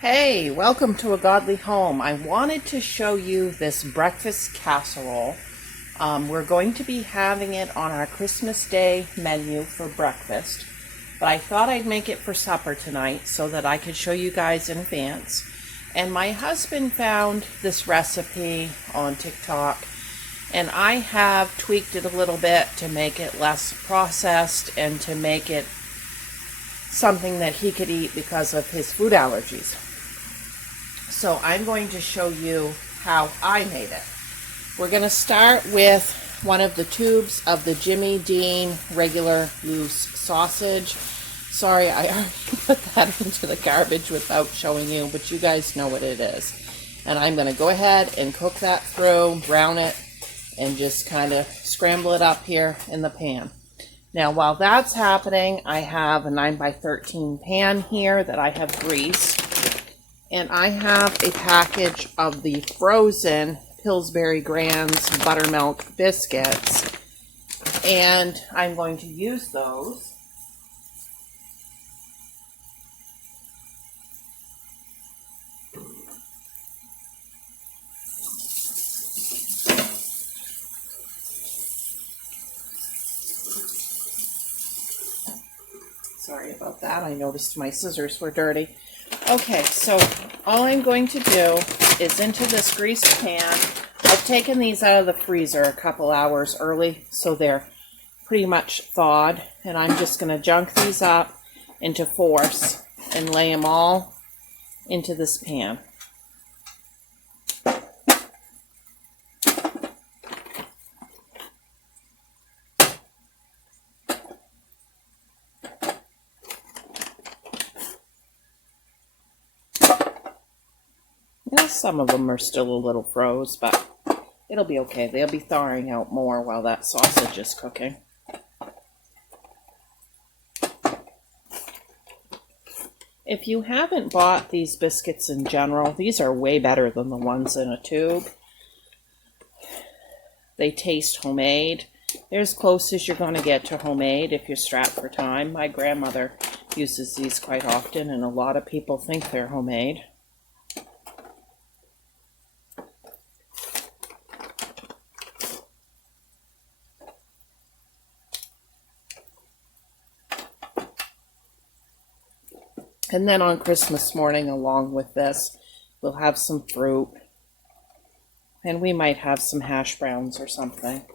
Hey, welcome to A Godly Home. I wanted to show you this breakfast casserole. We're going to be having it on our Christmas Day menu for breakfast, but I thought I'd make it for supper tonight so that I could show you guys in advance. And my husband found this recipe on TikTok, and I have tweaked it a little bit to make it less processed and to make it something that he could eat because of his food allergies. So I'm going to show you how I made it. We're going to start with one of the tubes of the Jimmy Dean regular loose sausage. Sorry, I already put that into the garbage without showing you, but you guys know what it is. And I'm going to go ahead and cook that through, brown it, and just kind of scramble it up here in the pan. Now, while that's happening, I have a 9x13 pan here that I have greased. And I have a package of the frozen Pillsbury Grands buttermilk biscuits. And I'm going to use those. Sorry about that. I noticed my scissors were dirty. Okay, so all I'm going to do is into this greased pan. I've taken these out of the freezer a couple hours early, so they're pretty much thawed. And I'm just going to junk these up into fourths and lay them all into this pan. Some of them are still a little froze, but it'll be okay. They'll be thawing out more while that sausage is cooking. If you haven't bought these biscuits in general, these are way better than the ones in a tube. They taste homemade. They're as close as you're going to get to homemade if you're strapped for time. My grandmother uses these quite often, and a lot of people think they're homemade. And then on Christmas morning, along with this, we'll have some fruit. And we might have some hash browns or something.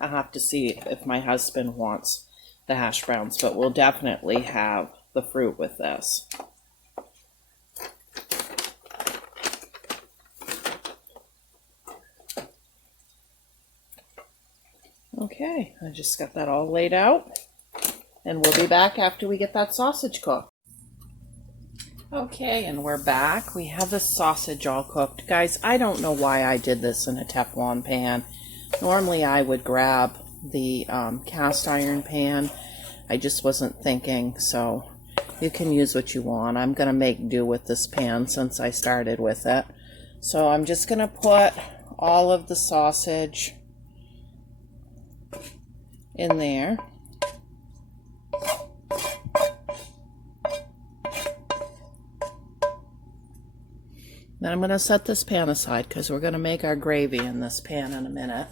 I'll have to see if my husband wants the hash browns, but we'll definitely have the fruit with this. Okay, I just got that all laid out. And we'll be back after we get that sausage cooked. Okay, and we're back. We have the sausage all cooked. Guys, I don't know why I did this in a Teflon pan. Normally I would grab the cast iron pan. I just wasn't thinking, so you can use what you want. I'm going to make do with this pan since I started with it. So I'm just going to put all of the sausage in there. Then I'm going to set this pan aside because we're going to make our gravy in this pan in a minute.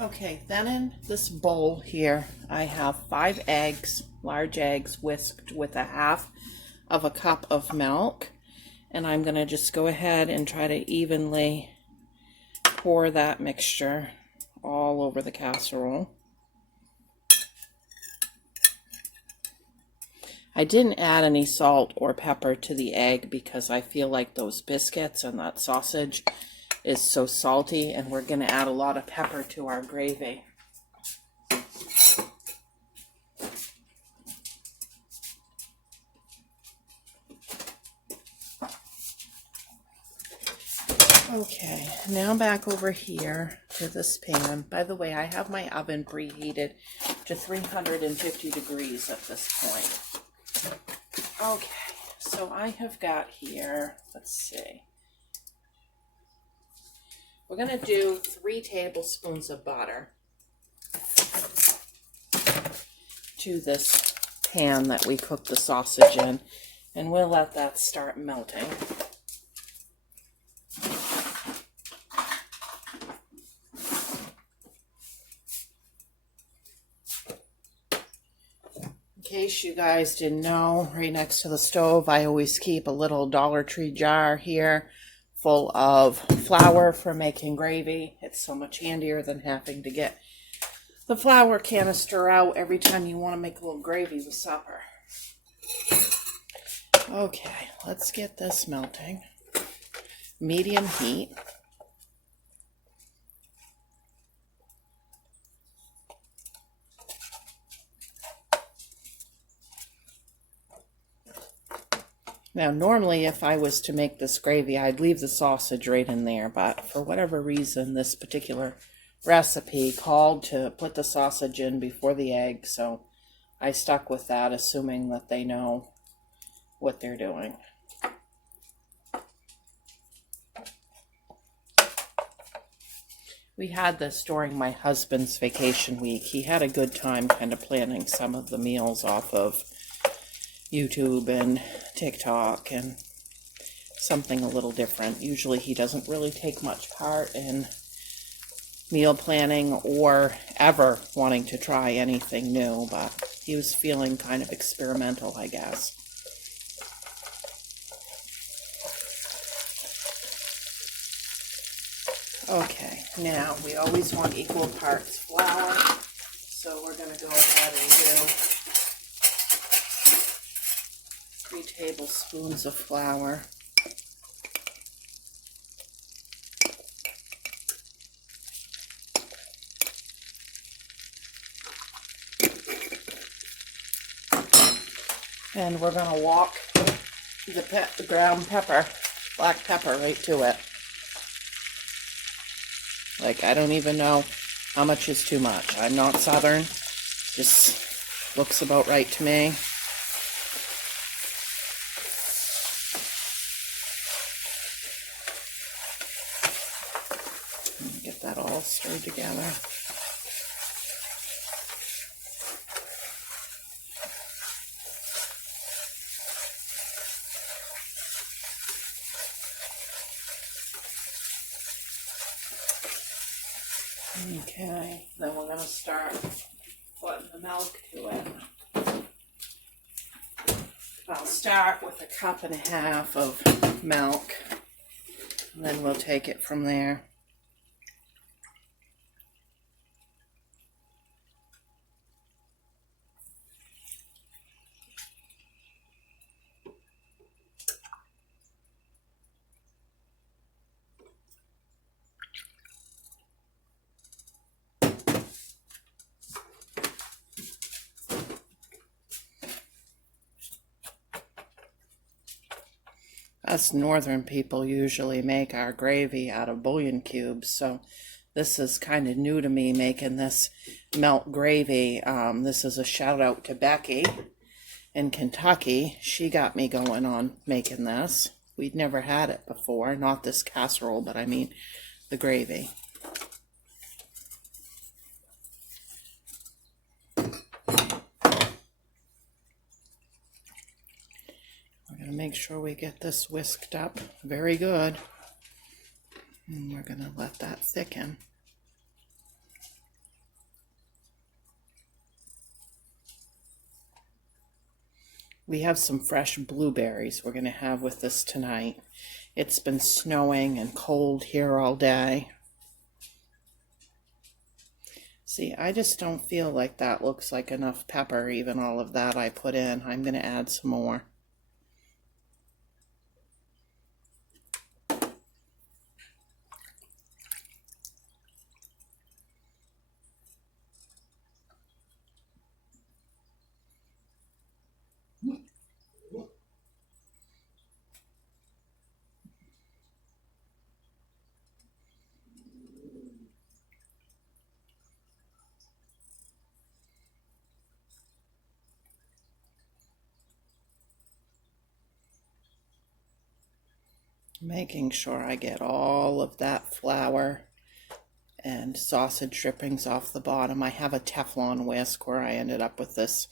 Okay, then in this bowl here, I have 5 eggs, large eggs, whisked with a half of a cup of milk. And I'm going to just go ahead and try to evenly pour that mixture all over the casserole. I didn't add any salt or pepper to the egg because I feel like those biscuits and that sausage is so salty, and we're going to add a lot of pepper to our gravy. Okay, now back over here to this pan. By the way, I have my oven preheated to 350 degrees at this point. Okay, so I have got here, let's see. We're going to do 3 tablespoons of butter to this pan that we cook the sausage in, and we'll let that start melting. In case you guys didn't know, right next to the stove, I always keep a little Dollar Tree jar here full of flour for making gravy. It's so much handier than having to get the flour canister out every time you want to make a little gravy with supper. Okay, let's get this melting. Medium heat. Now, normally if I was to make this gravy, I'd leave the sausage right in there, but for whatever reason, this particular recipe called to put the sausage in before the egg, so I stuck with that, assuming that they know what they're doing. We had this during my husband's vacation week. He had a good time kind of planning some of the meals off of YouTube and TikTok and something a little different. Usually he doesn't really take much part in meal planning or ever wanting to try anything new, but he was feeling kind of experimental, I guess. Okay, now we always want equal parts flour, so we're going to go ahead and do 3 tablespoons of flour. And we're going to walk the ground pepper, black pepper, right to it. Like, I don't even know how much is too much. I'm not Southern. Just looks about right to me. Get that all stirred together. Okay, then we're going to start putting the milk to it. I'll start with 1.5 cups of milk, and then we'll take it from there. Us northern people usually make our gravy out of bouillon cubes, so this is kind of new to me, making this milk gravy. This is a shout out to Becky in Kentucky. She got me going on making this. We'd never had it before, not this casserole, but I mean the gravy. Make sure we get this whisked up very good, and we're going to let that thicken. We have some fresh blueberries we're going to have with this tonight. It's been snowing and cold here all day. See, I just don't feel like that looks like enough pepper, even all of that I put in. I'm going to add some more. Making sure I get all of that flour and sausage drippings off the bottom. I have a Teflon whisk where I ended up with this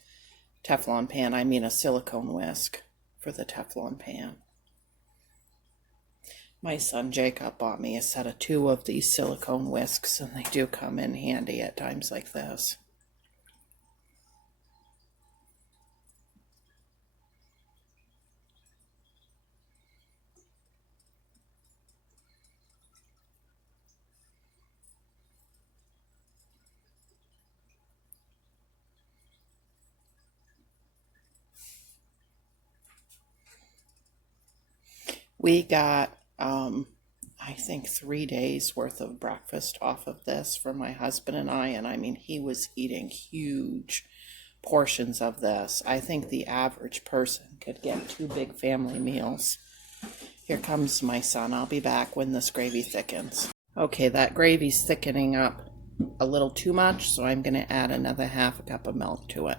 Teflon pan. I mean a silicone whisk for the Teflon pan. My son Jacob bought me a set of 2 of these silicone whisks, and they do come in handy at times like this. We got, I think 3 days worth of breakfast off of this for my husband and I mean, he was eating huge portions of this. I think the average person could get 2 big family meals. Here comes my son. I'll be back when this gravy thickens. Okay, that gravy's thickening up a little too much, so I'm going to add another 1/2 cup of milk to it.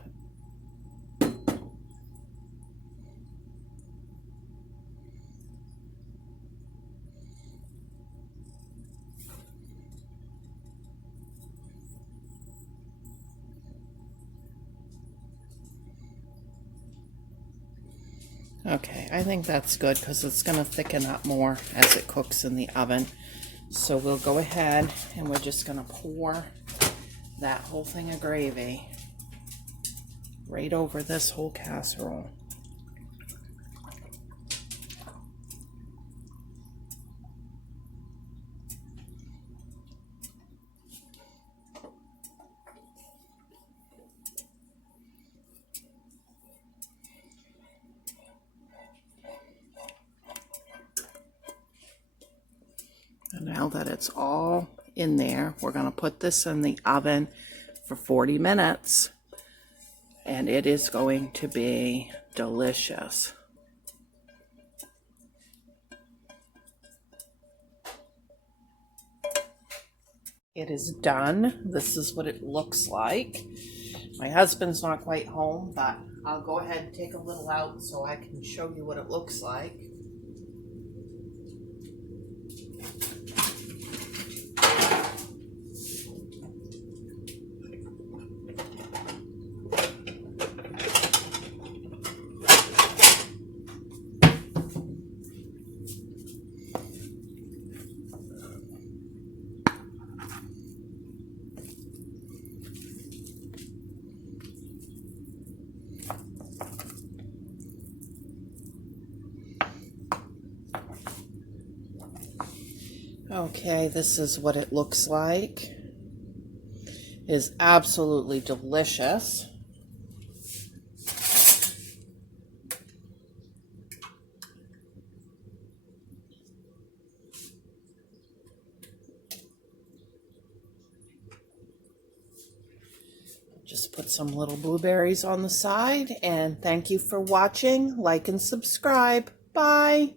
Okay, I think that's good because it's going to thicken up more as it cooks in the oven. So we'll go ahead and we're just going to pour that whole thing of gravy right over this whole casserole. And now that it's all in there, we're going to put this in the oven for 40 minutes. And it is going to be delicious. It is done. This is what it looks like. My husband's not quite home, but I'll go ahead and take a little out so I can show you what it looks like. Okay, this is what it looks like. It is absolutely delicious. Just put some little blueberries on the side, and thank you for watching. Like and subscribe. Bye.